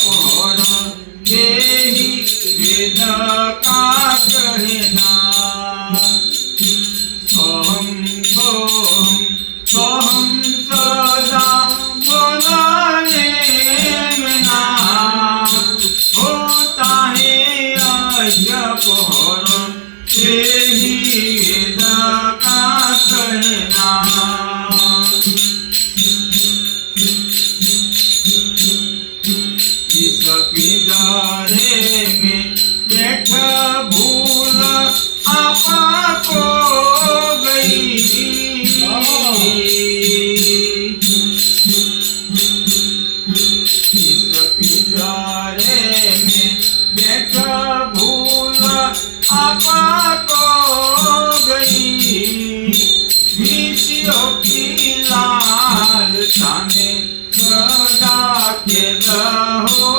पोर यही वेद का कहना। सोहम सोहम सोहम सदा बोलने में ना होता है पोर यही वेद का कहना। इस पिंजरे में बैठ भूल आपा को गई। इस पिंजरे में बैठ भूल आपा को गई। विषयों की लालसा में सदा के रहो